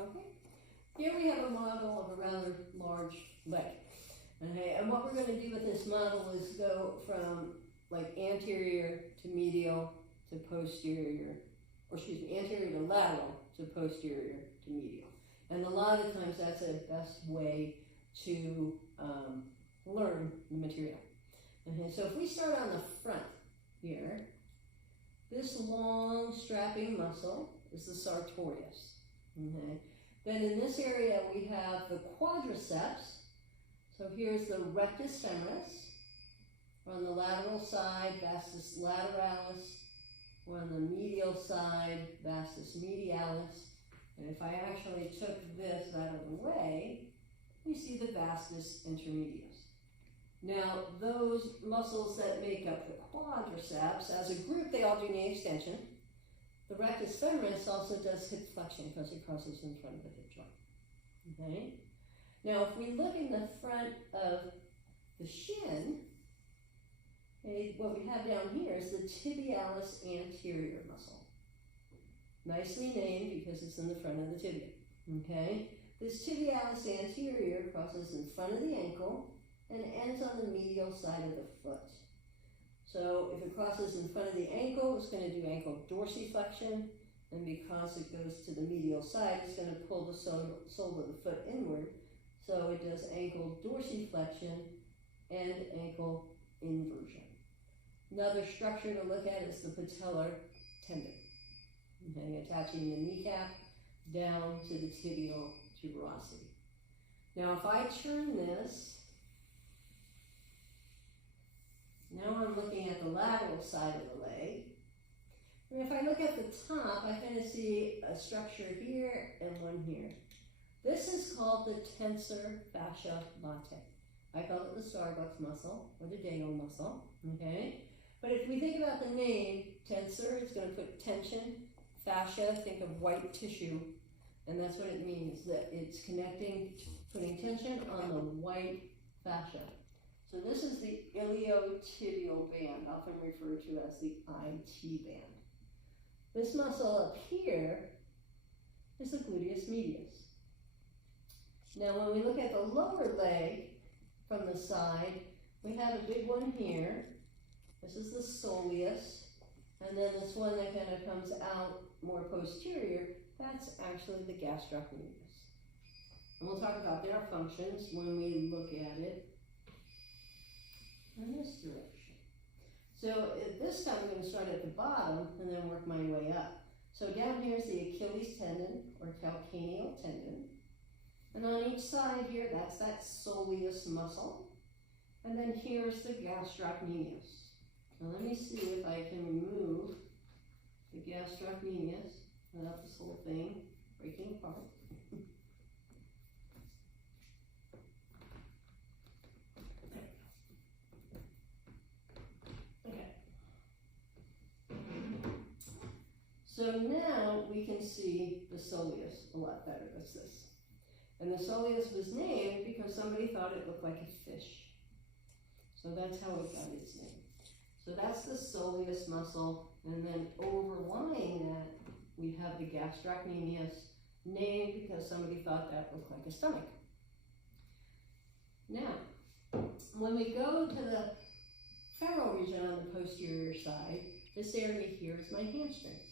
Okay. Here we have a model of a rather large leg. Okay, and what we're going to do with this model is go from like anterior to medial to posterior, or excuse me, anterior to lateral to posterior to medial. And a lot of times that's the best way to learn the material. Okay, so if we start on the front here, this long strapping muscle is the sartorius. Okay. Then in this area we have the quadriceps. So here's the rectus femoris. We're on the lateral side, vastus lateralis. We're on the medial side, vastus medialis. And if I actually took this out of the way, we see the vastus intermedius. Now, those muscles that make up the quadriceps, as a group, they all do knee extension. The rectus femoris also does hip flexion because it crosses in front of the hip joint. Okay? Now, if we look in the front of the shin, okay, what we have down here is the tibialis anterior muscle. Nicely named because it's in the front of the tibia. Okay? This tibialis anterior crosses in front of the ankle and ends on the medial side of the foot. So if it crosses in front of the ankle, it's going to do ankle dorsiflexion, and because it goes to the medial side, it's going to pull the sole of the foot inward. So it does ankle dorsiflexion and ankle inversion. Another structure to look at is the patellar tendon, okay, attaching the kneecap down to the tibial tuberosity. Now if I turn this, now I'm looking at the lateral side of the leg. And if I look at the top, I kind of see a structure here and one here. This is called the tensor fascia latae. I call it the Starbucks muscle, or the Day-O muscle, okay? But if we think about the name, tensor, it's going to put tension. Fascia, think of white tissue. And that's what it means, that it's connecting, putting tension on the white fascia. So this is the iliotibial band, often referred to as the IT band. This muscle up here is the gluteus medius. Now when we look at the lower leg from the side, we have a big one here. This is the soleus. And then this one that kind of comes out more posterior, that's actually the gastrocnemius. And we'll talk about their functions when we look at it in this direction. So this time I'm going to start at the bottom and then work my way up. So down here is the Achilles tendon or calcaneal tendon. And on each side here, that's that soleus muscle. And then here's the gastrocnemius. Now let me see if I can remove the gastrocnemius without this whole thing breaking apart. So now we can see the soleus a lot better. That's this. And the soleus was named because somebody thought it looked like a fish. So that's how it got its name. So that's the soleus muscle, and then overlying that, we have the gastrocnemius, named because somebody thought that looked like a stomach. Now, when we go to the femoral region on the posterior side, this area here is my hamstrings.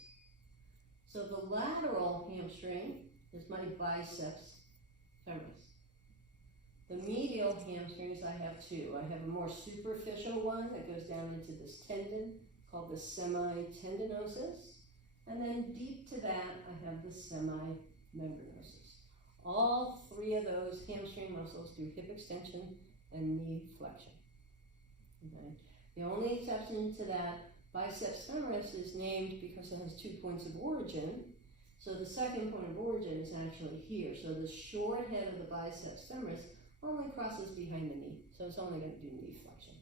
So the lateral hamstring is my biceps femoris. The medial hamstrings, I have two. I have a more superficial one that goes down into this tendon called the semitendinosus. And then deep to that, I have the semimembranosus. All three of those hamstring muscles do hip extension and knee flexion. Okay. The only exception to that, biceps femoris, is named because it has 2 points of origin. So the second point of origin is actually here. So the short head of the biceps femoris only crosses behind the knee. So it's only going to do knee flexion.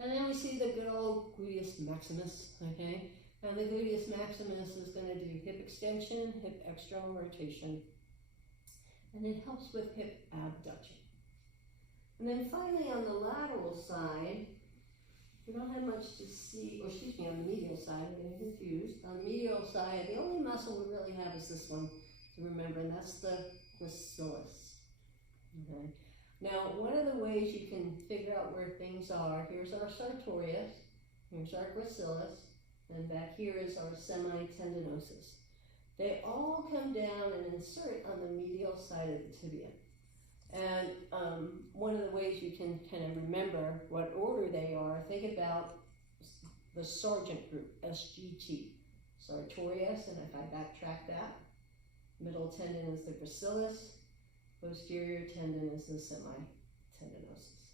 And then we see the good old gluteus maximus, okay? And the gluteus maximus is going to do hip extension, hip external rotation, and it helps with hip abduction. And then finally on the lateral side, we don't have much to see, or excuse me, on the medial side, I'm getting confused. On the medial side, the only muscle we really have is this one, to remember, and that's the gracilis. Okay. Now, one of the ways you can figure out where things are, here's our sartorius, here's our gracilis, and back here is our semitendinosus. They all come down and insert on the medial side of the tibia. And one of the ways you can kind of remember what order they are, think about the Sargent group, SGT. Sartorius, and if I backtrack that, middle tendon is the gracilis, posterior tendon is the semitendinosus.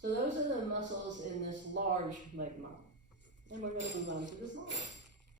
So those are the muscles in this large leg muscle. And we're going to move on to the small.